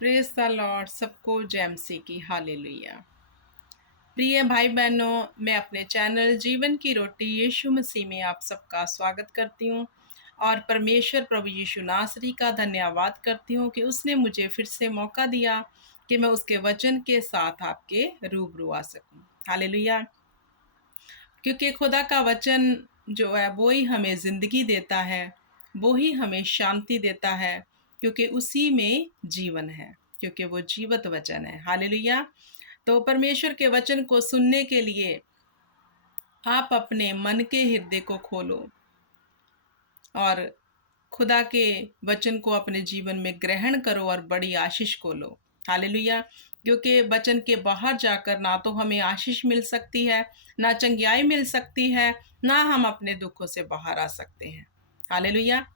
Praise the Lord. सबको जय मसीह की हालेलुया। प्रिय भाई बहनों, मैं अपने चैनल जीवन की रोटी यीशु मसीह में आप सबका स्वागत करती हूँ और परमेश्वर प्रभु यीशु नासरी का धन्यवाद करती हूँ कि उसने मुझे फिर से मौका दिया कि मैं उसके वचन के साथ आपके रूबरू आ सकूँ। हालेलुया। क्योंकि खुदा का वचन जो है वो ही हमें ज़िंदगी देता है, वो ही हमें शांति देता है, क्योंकि उसी में जीवन है, क्योंकि वो जीवित वचन है। हालेलुया। तो परमेश्वर के वचन को सुनने के लिए आप अपने मन के हृदय को खोलो और खुदा के वचन को अपने जीवन में ग्रहण करो और बड़ी आशीष को लो। हालेलुया। क्योंकि वचन के बाहर जाकर ना तो हमें आशीष मिल सकती है, ना चंगियाई मिल सकती है, ना हम अपने दुखों से बाहर आ सकते हैं। हालेलुया।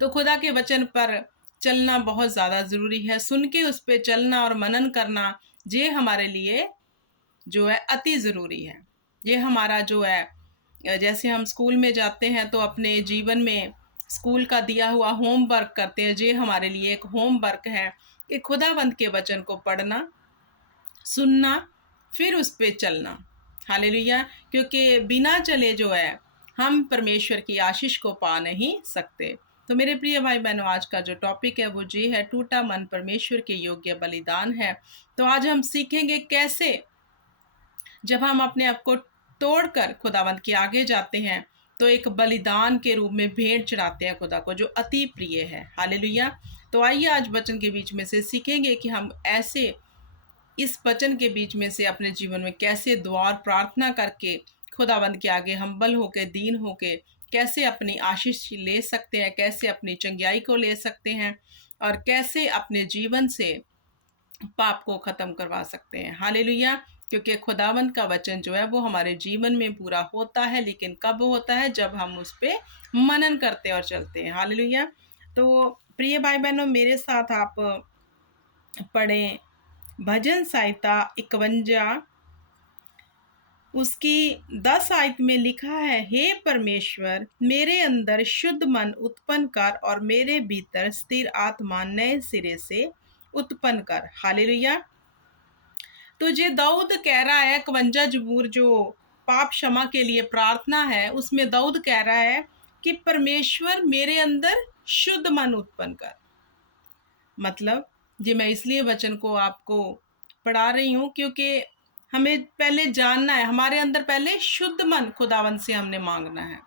तो खुदा के वचन पर चलना बहुत ज़्यादा ज़रूरी है। सुन के उस पे चलना और मनन करना, ये हमारे लिए जो है अति ज़रूरी है। ये हमारा जो है, जैसे हम स्कूल में जाते हैं तो अपने जीवन में स्कूल का दिया हुआ होमवर्क करते हैं। ये हमारे लिए एक होमवर्क है कि खुदावंद के वचन को पढ़ना, सुनना, फिर उस पे चलना। हालेलुया। क्योंकि बिना चले जो है हम परमेश्वर की आशीष को पा नहीं सकते। तो मेरे प्रिय भाई बहनों, आज का जो टॉपिक है वो ये है, टूटा मन परमेश्वर के योग्य बलिदान है। तो आज हम सीखेंगे कैसे जब हम अपने आप को तोड़कर खुदावंद के आगे जाते हैं तो एक बलिदान के रूप में भेंट चढ़ाते हैं खुदा को, जो अति प्रिय है। हालेलुया। तो आइए आज वचन के बीच में से सीखेंगे कि हम ऐसे इस वचन के बीच में से अपने जीवन में कैसे दुआ और प्रार्थना करके खुदावंद के आगे हम्बल होके, दीन होके कैसे अपनी आशीष ले सकते हैं, कैसे अपनी चंगियाई को ले सकते हैं और कैसे अपने जीवन से पाप को खत्म करवा सकते हैं। हालेलुया। क्योंकि खुदावंद का वचन जो है वो हमारे जीवन में पूरा होता है, लेकिन कब होता है? जब हम उस पे मनन करते और चलते हैं। हालेलुया। तो प्रिय भाई बहनों, मेरे साथ आप पढ़ें भजन संहिता 51 उसकी 10 आयत में लिखा है, हे परमेश्वर, मेरे अंदर शुद्ध मन उत्पन्न कर और मेरे भीतर स्थिर आत्मा नए सिरे से उत्पन्न कर। हालेलुया। तो ये दाऊद कह रहा है, 51 जबूर जो पाप क्षमा के लिए प्रार्थना है, उसमें दाऊद कह रहा है कि परमेश्वर मेरे अंदर शुद्ध मन उत्पन्न कर। मतलब जी, मैं इसलिए वचन को आपको पढ़ा रही हूँ क्योंकि हमें पहले जानना है, हमारे अंदर पहले शुद्ध मन खुदावंद से हमने मांगना है।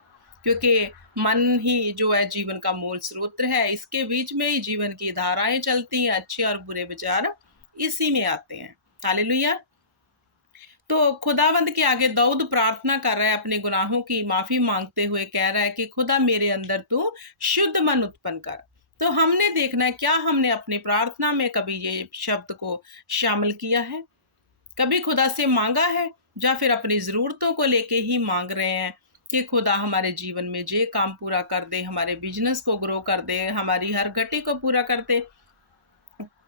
क्योंकि मन ही जो है जीवन का मूल स्रोत है, इसके बीच में ही जीवन की धाराएं चलती हैं, अच्छे और बुरे विचार इसी में आते हैं। हालेलुया। तो खुदावंद के आगे दाऊद प्रार्थना कर रहा है, अपने गुनाहों की माफी मांगते हुए कह रहा है कि खुदा मेरे अंदर तू शुद्ध मन उत्पन्न कर। तो हमने देखना है, क्या हमने अपनी प्रार्थना में कभी ये शब्द को शामिल किया है? कभी खुदा से मांगा है? या फिर अपनी ज़रूरतों को लेके ही मांग रहे हैं कि खुदा हमारे जीवन में ये काम पूरा कर दे, हमारे बिजनेस को ग्रो कर दे, हमारी हर घटी को पूरा कर दे।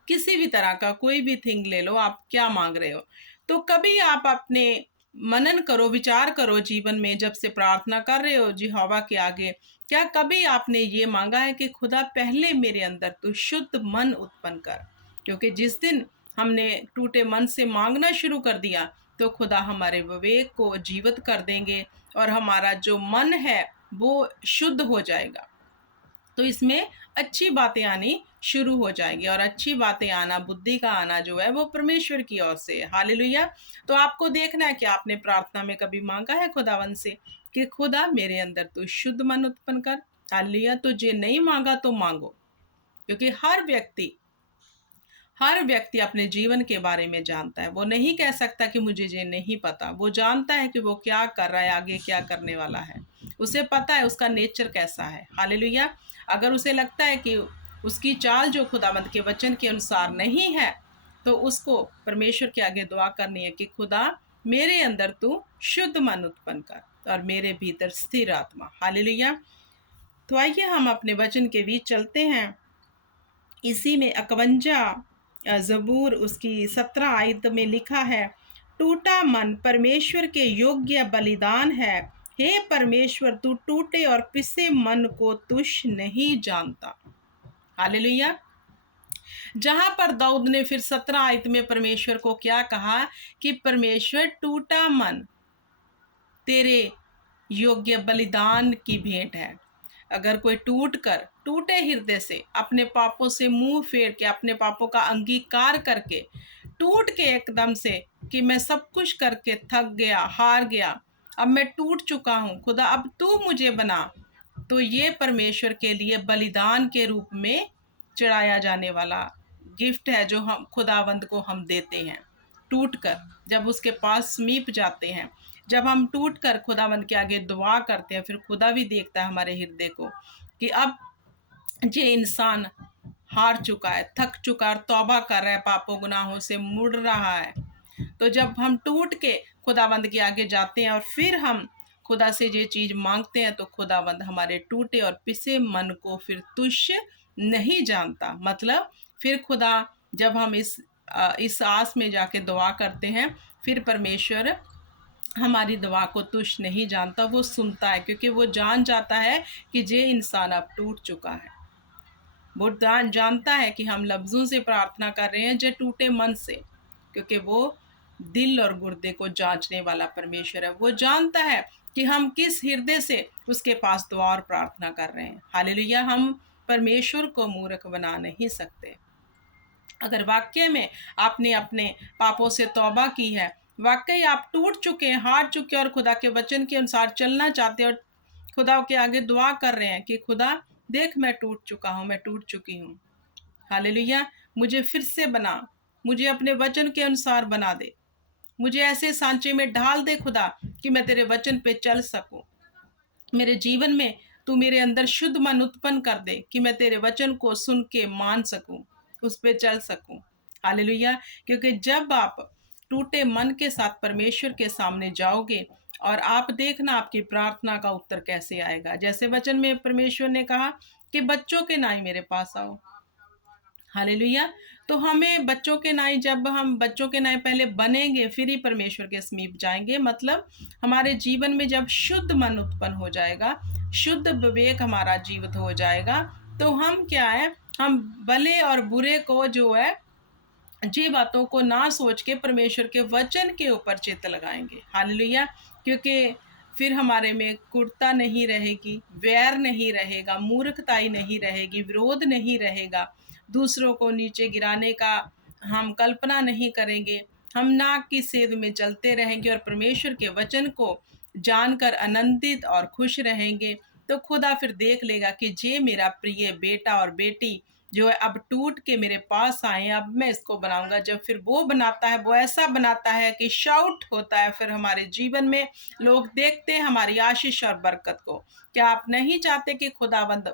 किसी भी तरह का कोई भी थिंग ले लो, आप क्या मांग रहे हो? तो कभी आप अपने मनन करो, विचार करो जीवन में, जब से प्रार्थना कर रहे हो यहोवा के आगे, क्या कभी आपने ये मांगा है कि खुदा पहले मेरे अंदर तू शुद्ध मन उत्पन्न कर? क्योंकि जिस दिन हमने टूटे मन से मांगना शुरू कर दिया तो खुदा हमारे विवेक को जीवित कर देंगे और हमारा जो मन है वो शुद्ध हो जाएगा। तो इसमें अच्छी बातें आनी शुरू हो जाएंगी और अच्छी बातें आना, बुद्धि का आना जो है वो परमेश्वर की ओर से है। हालेलुया। तो आपको देखना है कि आपने प्रार्थना में कभी मांगा है खुदावन से कि खुदा मेरे अंदर तू शुद्ध मन उत्पन्न कर। हालेलुया। तो जे नहीं मांगा तो मांगो, क्योंकि हर व्यक्ति अपने जीवन के बारे में जानता है। वो नहीं कह सकता कि मुझे ये नहीं पता। वो जानता है कि वो क्या कर रहा है, आगे क्या करने वाला है। उसे पता है उसका नेचर कैसा है। हालेलुया। अगर उसे लगता है कि उसकी चाल जो खुदावंद के वचन के अनुसार नहीं है, तो उसको परमेश्वर के आगे दुआ करनी है कि खुदा मेरे अंदर तू शुद्ध मन उत्पन्न कर और मेरे भीतर स्थिर आत्मा। हालेलुया। तो आइए हम अपने वचन के बीच चलते हैं। इसी में 51 ज़बूर उसकी 17 आयत में लिखा है, टूटा मन परमेश्वर के योग्य बलिदान है। हे परमेश्वर, तू टूटे और पिसे मन को तुच्छ नहीं जानता। हालेलुया। जहां पर दाऊद ने फिर 17 आयत में परमेश्वर को क्या कहा कि परमेश्वर टूटा मन तेरे योग्य बलिदान की भेंट है। अगर कोई टूटे हृदय से अपने पापों से मुंह फेर के अपने पापों का अंगीकार करके टूट के एकदम से कि मैं सब कुछ करके थक गया, हार गया, अब मैं टूट चुका हूँ खुदा, अब तू मुझे बना, तो ये परमेश्वर के लिए बलिदान के रूप में चढ़ाया जाने वाला गिफ्ट है जो हम खुदावंद को हम देते हैं। टूट कर जब उसके पास समीप जाते हैं, जब हम टूट कर खुदावंद के आगे दुआ करते हैं, फिर खुदा भी देखता है हमारे हृदय को कि अब ये इंसान हार चुका है, थक चुका है और तौबा कर रहा है, पापों गुनाहों से मुड़ रहा है। तो जब हम टूट के खुदावंद के आगे जाते हैं और फिर हम खुदा से ये चीज मांगते हैं, तो खुदावंद हमारे टूटे और पिसे मन को फिर तुच्छ नहीं जानता। मतलब फिर खुदा जब हम इस आस में जाके दुआ करते हैं, फिर परमेश्वर हमारी दुआ को तुच्छ नहीं जानता, वो सुनता है, क्योंकि वो जान जाता है कि ये इंसान अब टूट चुका है। वो जानता है कि हम लफ्ज़ों से प्रार्थना कर रहे हैं जो टूटे मन से, क्योंकि वो दिल और गुर्दे को जांचने वाला परमेश्वर है। वो जानता है कि हम किस हृदय से उसके पास दुआ और प्रार्थना कर रहे हैं। हालेलुया। हम परमेश्वर को मूर्ख बना नहीं सकते। अगर वाकई में आपने अपने पापों से तौबा की है, वाकई आप टूट चुके हैं, हार चुके हैं और खुदा के वचन के अनुसार चलना चाहते हैं और खुदा के आगे दुआ कर रहे हैं कि खुदा देख मैं टूट चुका हूँ, मैं टूट चुकी हूँ, हालेलुया, मुझे फिर से बना, मुझे अपने वचन के अनुसार बना दे, मुझे ऐसे सांचे में ढाल दे खुदा कि मैं तेरे वचन पे चल सकूं। मेरे जीवन में तू मेरे अंदर शुद्ध मन उत्पन्न कर दे कि मैं तेरे वचन को सुन के मान सकूं, उस पे चल सकूं। हालेलुया। क्योंकि जब आप टूटे मन के साथ परमेश्वर के सामने जाओगे, और आप देखना आपकी प्रार्थना का उत्तर कैसे आएगा। जैसे वचन में परमेश्वर ने कहा कि बच्चों के नाई मेरे पास आओ। हालेलुया। तो हमें बच्चों के नाई, जब हम बच्चों के नाई पहले बनेंगे फिर ही परमेश्वर के समीप जाएंगे। मतलब हमारे जीवन में जब शुद्ध मन उत्पन्न हो जाएगा, शुद्ध विवेक हमारा जीवित हो जाएगा, तो हम क्या है, हम भले और बुरे को जो है जी बातों को ना सोच के परमेश्वर के वचन के ऊपर चित्त लगाएंगे। हालेलुया। क्योंकि फिर हमारे में कुरता नहीं रहेगी, वैर नहीं रहेगा, मूर्खताई नहीं रहेगी, विरोध नहीं रहेगा, दूसरों को नीचे गिराने का हम कल्पना नहीं करेंगे। हम नाक की सेध में चलते रहेंगे और परमेश्वर के वचन को जानकर आनंदित और खुश रहेंगे। तो खुदा फिर देख लेगा कि जे मेरा प्रिय बेटा और बेटी जो है अब टूट के मेरे पास आए, अब मैं इसको बनाऊंगा। जब फिर वो बनाता है, वो ऐसा बनाता है कि शाउट होता है फिर हमारे जीवन में, लोग देखते हैं हमारी आशीष और बरकत को। क्या आप नहीं चाहते कि खुदावंद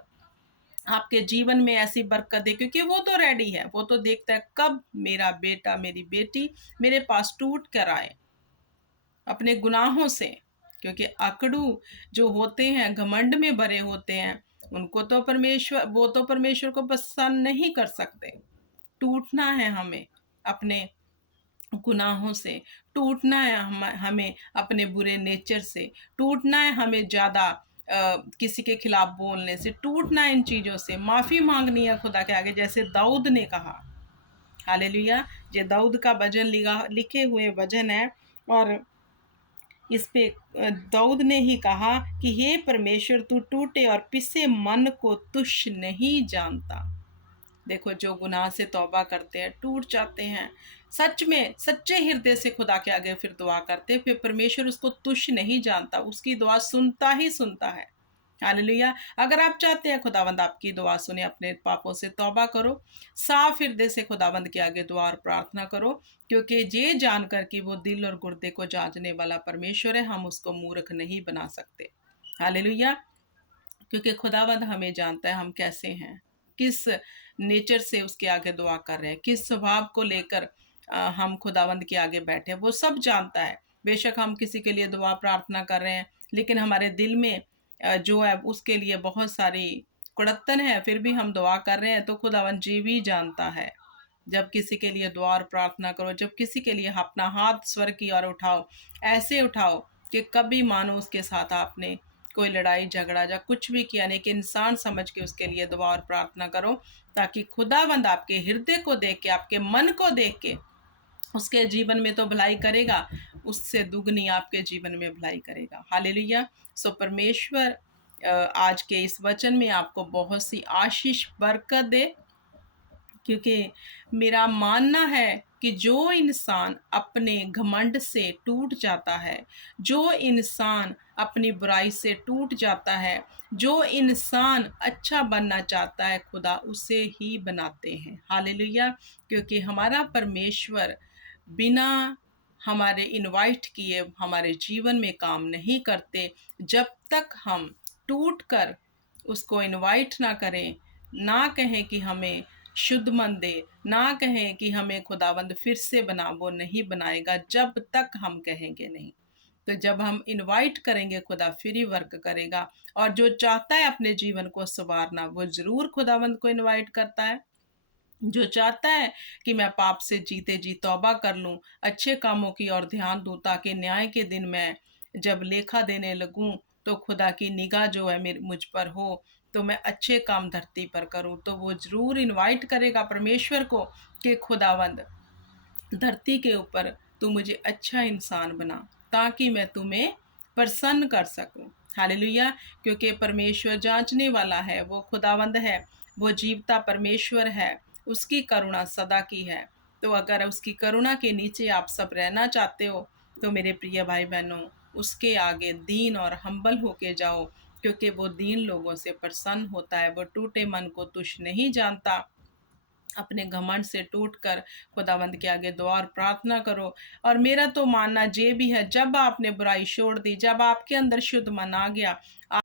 आपके जीवन में ऐसी बरकत दे? क्योंकि वो तो रेडी है, वो तो देखता है कब मेरा बेटा मेरी बेटी मेरे पास टूट कर आए अपने गुनाहों से। क्योंकि अकड़ू जो होते हैं, घमंड में भरे होते हैं, उनको तो परमेश्वर को पसंद नहीं कर सकते। टूटना है हमें अपने गुनाहों से, टूटना है हमें अपने बुरे नेचर से, टूटना है हमें ज़्यादा किसी के खिलाफ बोलने से, टूटना है इन चीज़ों से, माफ़ी मांगनी है खुदा के आगे, जैसे दाऊद ने कहा। हालेलुया। ये दाऊद का भजन लिखे हुए वचन है, और इस पे दाऊद ने ही कहा कि हे परमेश्वर, तू टूटे और पिसे मन को तुच्छ नहीं जानता। देखो, जो गुनाह से तौबा करते हैं टूट जाते हैं, सच में सच्चे हृदय से खुदा के आगे फिर दुआ करते हैं, फिर परमेश्वर उसको तुच्छ नहीं जानता, उसकी दुआ सुनता ही सुनता है। हालेलुया। अगर आप चाहते हैं खुदावंद आपकी दुआ सुने, अपने पापों से तौबा करो, साफ हृदय से खुदावंद के आगे दुआ और प्रार्थना करो, क्योंकि ये जानकर कि वो दिल और गुर्दे को जांचने वाला परमेश्वर है, हम उसको मूर्ख नहीं बना सकते। हालेलुया। क्योंकि खुदावंद हमें जानता है हम कैसे हैं, किस नेचर से उसके आगे दुआ कर रहे हैं, किस स्वभाव को लेकर हम खुदावंद के आगे बैठे हैं, वो सब जानता है। बेशक हम किसी के लिए दुआ प्रार्थना कर रहे हैं, लेकिन हमारे दिल में जो है उसके लिए बहुत सारी कुड़त्तन है, फिर भी हम दुआ कर रहे हैं, तो खुदावंद जी भी जानता है। जब किसी के लिए दुआ और प्रार्थना करो, जब किसी के लिए अपना हाथ स्वर की ओर उठाओ, ऐसे उठाओ कि कभी मानो उसके साथ आपने कोई लड़ाई झगड़ा या कुछ भी किया नहीं, कि इंसान समझ के उसके लिए दुआ और प्रार्थना करो, ताकि खुदावंद आपके हृदय को देख के, आपके मन को देख के उसके जीवन में तो भलाई करेगा, उससे दुगनी आपके जीवन में भलाई करेगा। हालेलुया। सो परमेश्वर आज के इस वचन में आपको बहुत सी आशीष बरकत दे, क्योंकि मेरा मानना है कि जो इंसान अपने घमंड से टूट जाता है, जो इंसान अपनी बुराई से टूट जाता है, जो इंसान अच्छा बनना चाहता है, खुदा उसे ही बनाते हैं। हालेलुया। क्योंकि हमारा परमेश्वर बिना हमारे इनवाइट किए हमारे जीवन में काम नहीं करते। जब तक हम टूट कर उसको इनवाइट ना करें, ना कहें कि हमें शुद्ध मन दे, ना कहें कि हमें खुदावंद फिर से बना, वो नहीं बनाएगा जब तक हम कहेंगे नहीं। तो जब हम इनवाइट करेंगे, खुदा फिर ही वर्क करेगा। और जो चाहता है अपने जीवन को संवारना, वो ज़रूर खुदावंद को इनवाइट करता है। जो चाहता है कि मैं पाप से जीते जी तौबा कर लूं, अच्छे कामों की ओर ध्यान दूं, ताकि न्याय के दिन मैं जब लेखा देने लगूं तो खुदा की निगाह जो है मेरे मुझ पर हो, तो मैं अच्छे काम धरती पर करूं, तो वो ज़रूर इनवाइट करेगा परमेश्वर को कि खुदावंद धरती के ऊपर तू मुझे अच्छा इंसान बना, ताकि मैं तुम्हें प्रसन्न कर सकूं। हालेलुया। क्योंकि परमेश्वर जांचने वाला है, वो खुदावंद है, वो जीवता परमेश्वर है, उसकी करुणा सदा की है। तो अगर उसकी करुणा के नीचे आप सब रहना चाहते हो, तो मेरे प्रिय भाई बहनों, उसके आगे दीन और हम्बल होके जाओ, क्योंकि वो दीन लोगों से प्रसन्न होता है। वो टूटे मन को तुच्छ नहीं जानता। अपने घमंड से टूटकर खुदावंद के आगे दुआ और प्रार्थना करो। और मेरा तो मानना ये भी है, जब आपने बुराई छोड़ दी, जब आपके अंदर शुद्ध मन आ गया,